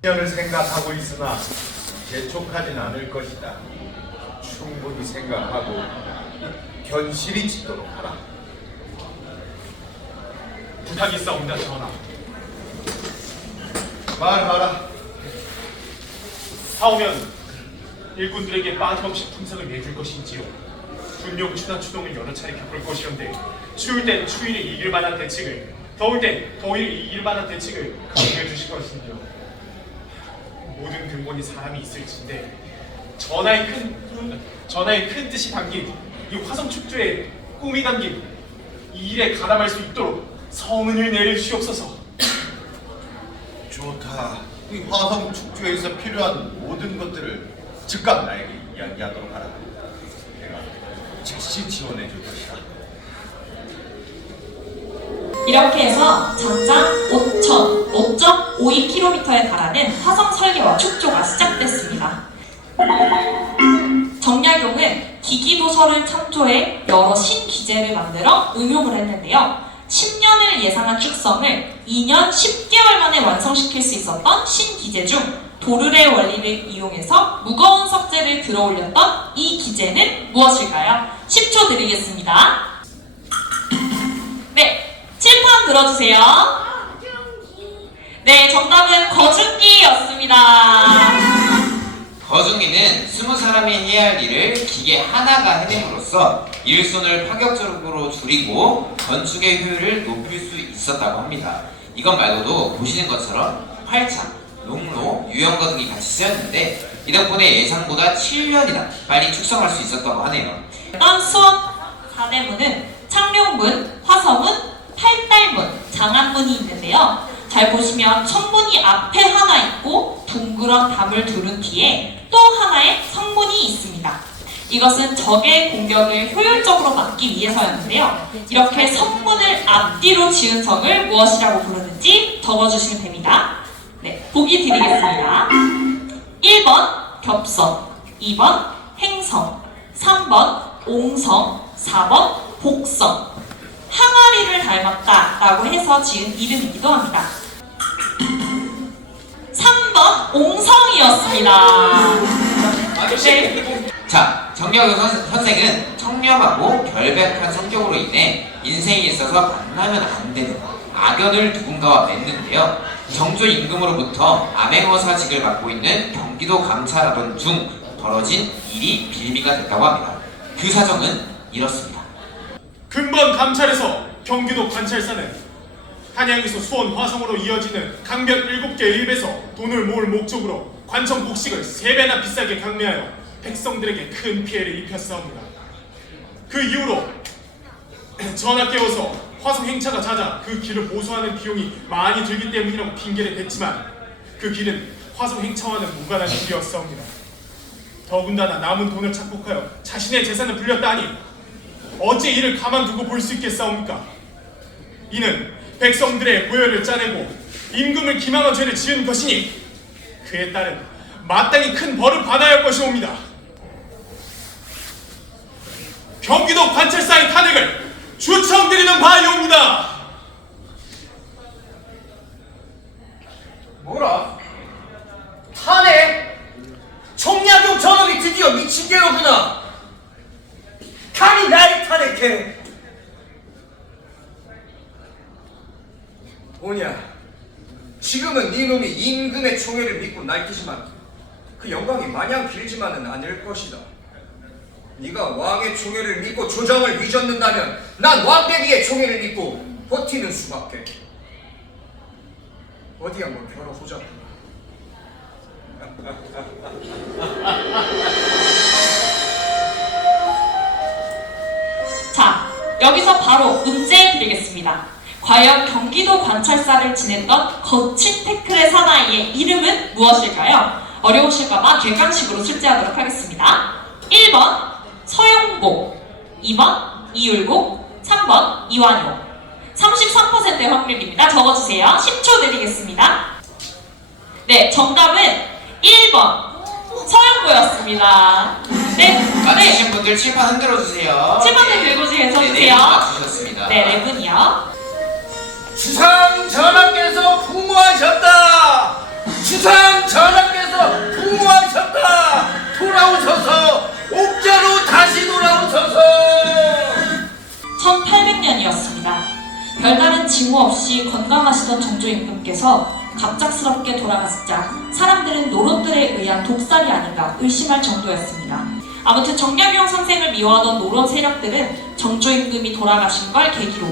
년을 생각하고 있으나 재촉하진 않을 것이다. 충분히 생각하고 견실이 짓도록 하라. 부탁이 있사옵니다, 전하. 말하라. 사오면 일꾼들에게 빠짐없이 품삯을 내줄 것인지요. 군용 추나 추동을 여러 차례 겪을 것이온데 추울 땐 추위를 이길 만한 대책을, 더울 땐 더위를 이길 만한 대책을 강구해 주실 것인지요. 모든 근본이 사람이 있을진데 전하의 큰 뜻이 담긴 이 화성 축제에 꿈이 담긴 이 일에 가담할 수 있도록 성은을 내려주시옵소서. 좋다. 이 화성 축제에서 필요한 모든 것들을 즉각 나에게 이야기하도록 하라. 내가 즉시 지원해 줄 것이다. 이렇게 해서 장장 5.52km에 달하는 화성 설계와 축조가 시작됐습니다. 정약용은 기기도서를 창조해 여러 신기제를 만들어 응용을 했는데요. 10년을 예상한 축성을 2년 10개월 만에 완성시킬 수 있었던 신기제 중 도르의 원리를 이용해서 무거운 석재를 들어올렸던 이 기제는 무엇일까요? 10초 드리겠습니다. 네, 칠판 들어주세요. 네, 정답은 거중기였습니다. 거중기는 20사람이 해야 할 일을 기계 하나가 해냄으로써 일손을 파격적으로 줄이고 건축의 효율을 높일 수 있었다고 합니다. 이것 말고도 보시는 것처럼 활창, 농로, 유형거 등이 같이 쓰였는데 이 덕분에 예상보다 7년이나 빨리 축성할 수 있었다고 하네요. 수업 4대문은 창룡문, 화성문, 팔달문, 장안문이 있는데요. 잘 보시면 천문이 앞에 하나 있고 둥그런 담을 두른 뒤에 또 하나의 성문이 있습니다. 이것은 적의 공격을 효율적으로 막기 위해서였는데요. 이렇게 성문을 앞뒤로 지은 성을 무엇이라고 부르는지 적어주시면 됩니다. 네, 보기 드리겠습니다. 1번 겹성, 2번 행성, 3번 옹성, 4번 복성. 항아리를 닮았다 라고 해서 지은 이름이기도 합니다. 3번 옹성이었습니다. 네. 자, 정약용 선생은 청렴하고 결백한 성격으로 인해 인생에 있어서 만나면 안 되는 악연을 누군가와 맺는데요. 정조 임금으로부터 암행어사직을 맡고 있는 경기도 감찰하던 중 벌어진 일이 빌미가 됐다고 합니다. 그 사정은 이렇습니다. 근본 감찰에서 경기도 관찰사는 한양에서 수원 화성으로 이어지는 강변 7개 일배서 돈을 모을 목적으로 관청 곡식을 3배나 비싸게 강매하여 백성들에게 큰 피해를 입혔사옵니다. 그 이후로 전하 깨워서 화성 행차가 잦아 그 길을 보수하는 비용이 많이 들기 때문이라고 핑계를 댔지만 그 길은 화성 행차와는 무관한 길이었사옵니다. 더군다나 남은 돈을 착복하여 자신의 재산을 불렸다니 어찌 이를 가만두고 볼 수 있겠사옵니까? 이는 백성들의 고열을 짜내고 임금을 기망한 죄를 지은 것이니 그에 따른 마땅히 큰 벌을 받아야 할 것이옵니다. 경기도 관찰사의 탄핵을 추천드리는 바이옵니다. 뭐라? 탄핵? 정약용 저놈이 드디어 미친 게로구나. 감히 나를 탄핵해. 뭐냐? 지금은 네 놈이 임금의 총애를 믿고 날뛰지만 그 영광이 마냥 길지만은 않을 것이다. 네가 왕의 총애를 믿고 조정을 위젓는다면 난 왕대비의 총애를 믿고 버티는 수밖에. 어디 한번 겨뤄보자. 자, 여기서 바로 문제 드리겠습니다. 과연 경기도 관찰사를 지냈던 거친 태클의 사나이의 이름은 무엇일까요? 어려우실까봐 객관식으로 출제하도록 하겠습니다. 1번 서용복, 2번 이율곡, 3번 이완용. 33%의 확률입니다. 적어주세요. 10초 드리겠습니다. 네, 정답은 1번 서영보였습니다. 네, 맞추신 분들 칠판 흔들어주세요. 7번을 들고 해주세요. 네, 맞추셨습니다. 네, 네 분이요. 주상 전하께서 풍부하셨다. 주상 전하께서 부모하셨다. 돌아오셔서 옥자로 다시 돌아오셔서. 1800년이었습니다. 별다른 징후 없이 건강하시던 정조 임금께서 갑작스럽게 돌아가시자 사람들은 노론들에 의한 독살이 아닌가 의심할 정도였습니다. 아무튼 정약용 선생을 미워하던 노론 세력들은 정조 임금이 돌아가신 걸 계기로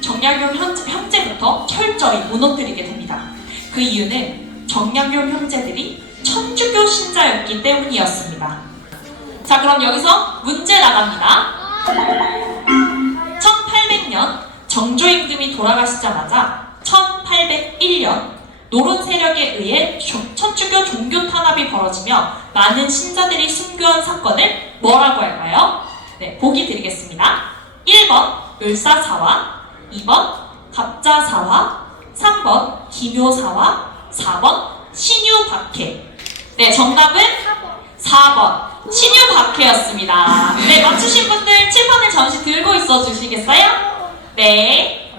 정약용 형제부터 철저히 무너뜨리게 됩니다. 그 이유는 정약용 형제들이 천주교 신자였기 때문이었습니다. 자, 그럼 여기서 문제 나갑니다. 1800년 정조 임금이 돌아가시자마자 1801년 노론 세력에 의해 천주교 종교 탄압이 벌어지며 많은 신자들이 순교한 사건을 뭐라고 할까요? 네, 보기 드리겠습니다. 1번 을사사화, 2번 갑자사화, 3번 기묘사화, 4번 신유박해. 네, 정답은 4번 신유박해였습니다. 네, 맞추신 분들 칠판을 잠시 들고 있어 주시겠어요? 네.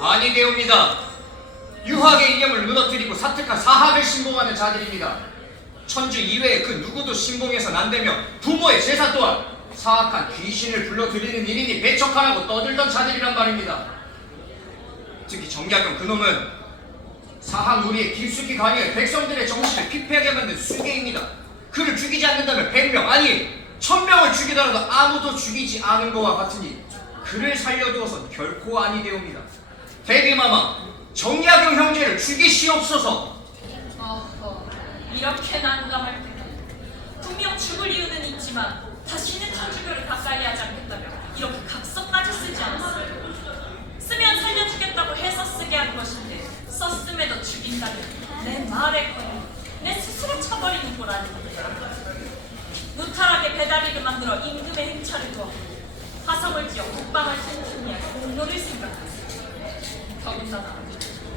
아니되옵니다. 유학의 이념을 무너뜨리고 사특한 사학을 신봉하는 자들입니다. 천주 이외에 그 누구도 신봉해선 안되며 부모의 제사 또한 사악한 귀신을 불러들이는 일이니 배척하라고 떠들던 자들이란 말입니다. 특히 정약용 그놈은 사학 무리에 깊숙이 관여해 백성들의 정신을 피폐하게 만든 수괴입니다. 그를 죽이지 않는다면 100명 아니 1000명을 죽이더라도 아무도 죽이지 않은 것과 같으니 그를 살려두어선 결코 아니되옵니다. 대비마마 정약용 형제를 죽이시옵소서. 이렇게 난감할 때는 분명 죽을 이유는 있지만 다시는 천주교를 가까이 하지 않겠다며 이렇게 각서까지 쓰지 않았어요. 쓰면 살려주겠다고 해서 쓰게 한 것인데 썼음에도 죽인다면 내 말에 걸려 내 스스로 쳐버리는 꼴 아닙니까? 무탈하게 배다리를 만들어 임금의 행차를 두어 화성을 지어 국방을 튼튼히 공로를 생각하세요. 더군다나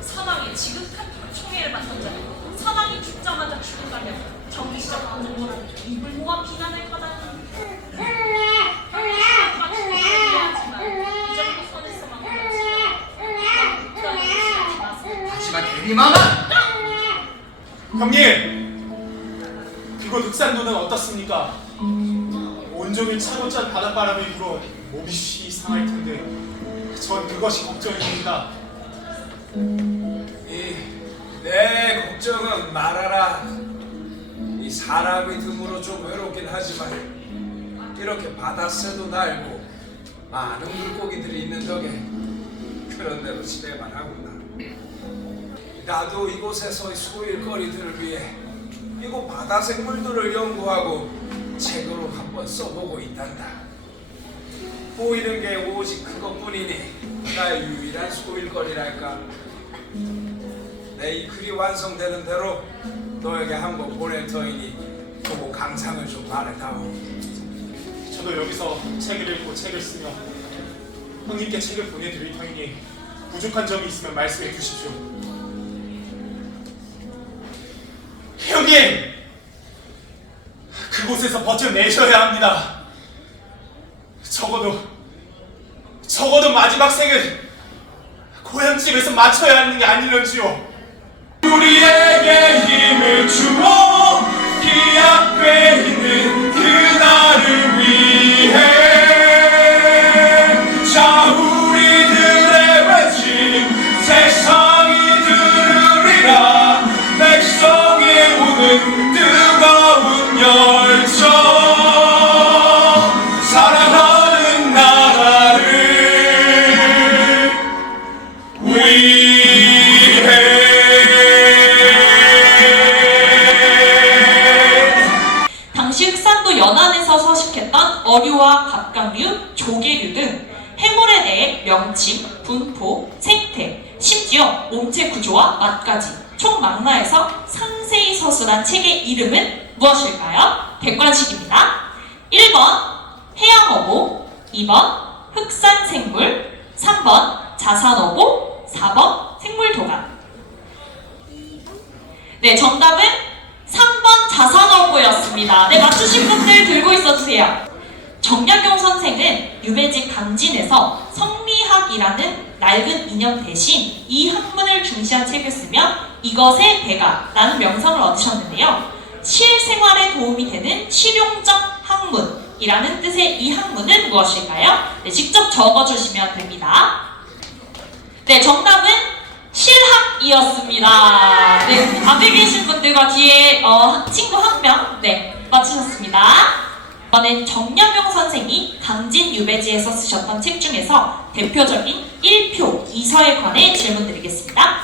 선왕의 지극한 총애를 받던 자는 선왕이 죽자마자 죽은다며 정치적 공로를 입을 모아 비난을 받아는 하지만 대비마마! 형님! 그곳 흑산도는 어떻습니까? 온종일 차고짠 바닷바람이 불어 몸이 쉬 상할 텐데 전 그것이 걱정입니다. 내 걱정은 말아라. 이 사람이 드물어 좀 외롭긴 하지만 이렇게 바닷새도 날고 많은 물고기들이 있는 덕에 그런 대로 지내만 하구나. 나도 이곳에서 소일거리들을 위해 이곳 바다생물들을 연구하고 책으로 한번 써보고 있단다. 보이는 게 오직 그것뿐이니 나의 유일한 소일거리랄까. 내 이 글이 완성되는 대로 너에게 한번 보낼 터이니 보고 감상을 좀 바라다오. 저도 여기서 책을 읽고 책을 쓰며 형님께 책을 보내드릴 터이니 부족한 점이 있으면 말씀해 주십시오. 형님! 그곳에서 버텨내셔야 합니다. 적어도 마지막 생은 고향집에서 마쳐야 하는 게 아닐런지요. 우리에게 힘을 주어 기약돼 있는 그날을 위해 자 우리들의 외침 세상이 들으리라. 백성이 오는 뜨거운 열정 사랑하는 나라를 위해. 당시 흑산도 연안에서 서식했던 어류와 갑각류, 조개류 등 해물에 대해 명칭, 분포, 생태, 심지어 몸체 구조와 맛까지 총 망라해서 상세히 서술한 책의 이름은 무엇일까요? 객관식입니다. 1번 해양어고, 2번 흑산생물, 3번 자산어고, 4번 생물도감. 네, 정답은 3번 자산어고였습니다. 네, 맞추신 분들 들고 있어주세요. 정약용 선생은 유배지 강진에서 성리학이라는 낡은 이념 대신 이 학문을 중시한 책을 쓰며 이것의 대가라는 명성을 얻으셨는데요. 실생활에 도움이 되는 실용적 학문이라는 뜻의 이 학문은 무엇일까요? 네, 직접 적어주시면 됩니다. 네, 정답은 실학이었습니다. 네, 앞에 계신 분들과 뒤에 친구 한 명, 네, 맞추셨습니다. 이번엔 정약용 선생이 강진 유배지에서 쓰셨던 책 중에서 대표적인 1표, 이서에 관해 질문 드리겠습니다.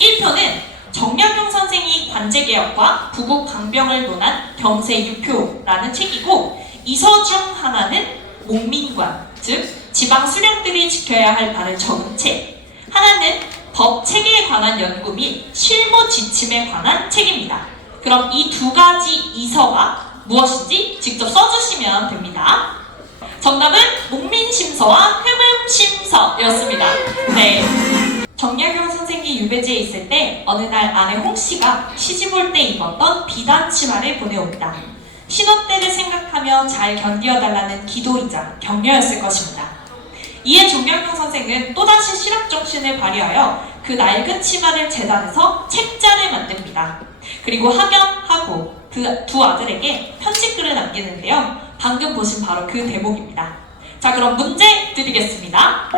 1표는 정약용 선생이 관제개혁과 부국 강병을 논한 경세유표라는 책이고, 이서 중 하나는 목민관, 즉 지방 수령들이 지켜야 할 바를 적은 책, 하나는 법 체계에 관한 연구 및 실무 지침에 관한 책입니다. 그럼 이 두 가지 이서가 무엇인지 직접 써주시면 됩니다. 정답은 목민심서와 흠음심서였습니다. 네. 정약용 선생이 유배지에 있을 때 어느 날 아내 홍씨가 시집 올 때 입었던 비단 치마를 보내옵니다. 신혼 때를 생각하며 잘 견디어달라는 기도이자 격려였을 것입니다. 이에 정약용 선생은 또다시 실학 정신을 발휘하여 그 낡은 치마를 재단해서 책자를 만듭니다. 그리고 학연하고 그 두 아들에게 편지글을 남기는데요. 방금 보신 바로 그 대목입니다. 자, 그럼 문제 드리겠습니다.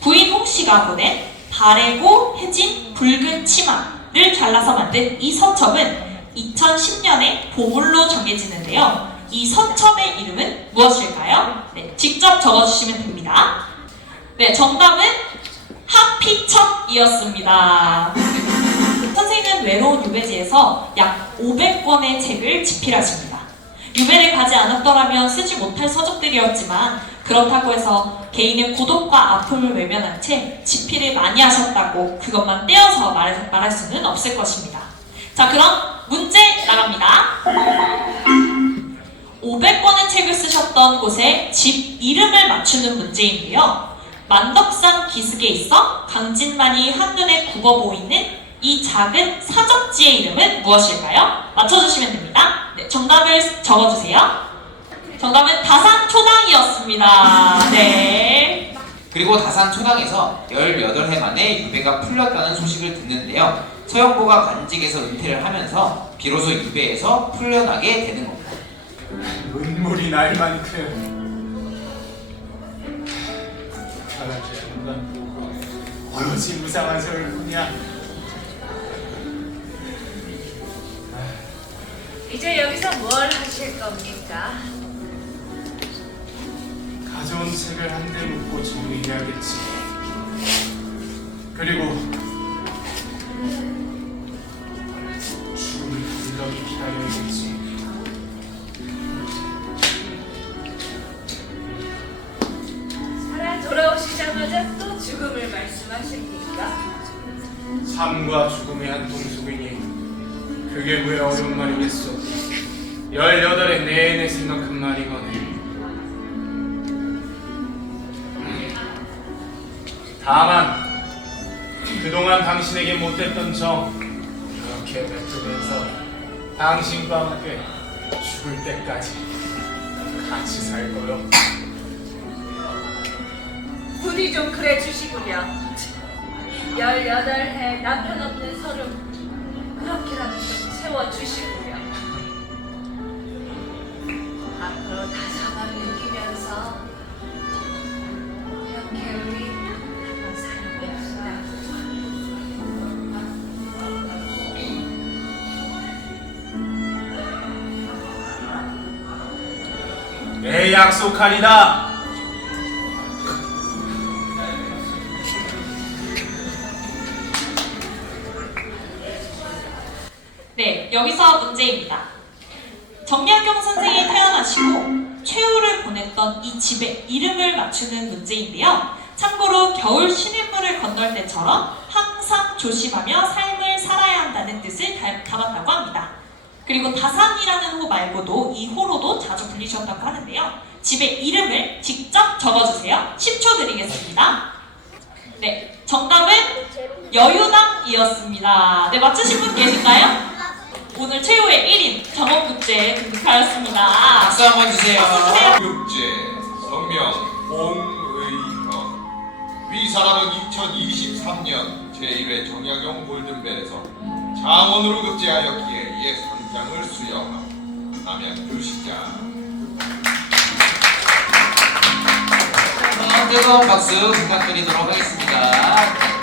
부인 홍씨가 보낸 바래고 해진 붉은 치마를 잘라서 만든 이 서첩은 2010년에 보물로 정해지는데요. 이 서첩의 이름은 무엇일까요? 네, 직접 적어주시면 됩니다. 네, 정답은 하피첩이었습니다. 선생님은 외로운 유배지에서 약 500권의 책을 집필하십니다. 유배를 가지 않았더라면 쓰지 못할 서적들이었지만 그렇다고 해서 개인의 고독과 아픔을 외면한 채 집필을 많이 하셨다고 그것만 떼어서 말할 수는 없을 것입니다. 자, 그럼 문제 나갑니다. 500권의 책을 쓰셨던 곳에 집 이름을 맞추는 문제인데요. 만덕산 기슭에 있어 강진만이 한눈에 굽어 보이는 이 작은 사적지의 이름은 무엇일까요? 맞춰주시면 됩니다. 네, 정답을 적어주세요. 정답은 다산초당이었습니다. 네. 그리고 다산초당에서 18해 만에 유배가 풀렸다는 소식을 듣는데요. 서영보가 관직에서 은퇴를 하면서 비로소 유배에서 풀려나게 되는 겁니다. 눈물이 날 만큼 오로지 무상한 서울뿐이야. 이제 여기서 뭘 하실 겁니까? 가져온 책을 한 대 묶고 정리해야겠지. 그리고 죽음을 불러기 기다려야겠지. 살아 돌아오시자마자 또 죽음을 말씀하십니까? 삶과 죽음의 한 통속이니 그게 왜 어려운 말이겠소. 18에 내내 생각한 말이거늘. 다만 그동안 당신에게 못했던 정 그렇게 베풀면서 당신과 함께 죽을 때까지 같이 살 거요. 부디 좀 그래 주시구려. 18해 남편 없는 서름 그렇게라도 좀 채워주시구려. 앞으로 다정함 느끼면서 이렇게 우리 살아봅시다. 내 약속하리다. 네, 여기서 문제입니다. 정약용 선생이 태어나시고 최후를 보냈던 이 집의 이름을 맞추는 문제인데요. 참고로 겨울 시냇물을 건널 때처럼 항상 조심하며 삶을 살아야 한다는 뜻을 담았다고 합니다. 그리고 다산이라는 호 말고도 이 호로도 자주 불리셨다고 하는데요. 집의 이름을 직접 적어주세요. 10초 드리겠습니다. 네, 정답은 여유당이었습니다. 네, 맞추신 분 계신가요? 오늘 최후의 1인 경원급제에 등극하였습니다. 박수 한번 주세요. 국제 성명 홍의현 위사람은 2023년 제1회 정약용 골든벨에서 장원으로 급제하였기에 이에 상장을 수여하고 남양 주시자. 뜨거운 박수 부탁드리도록 하겠습니다.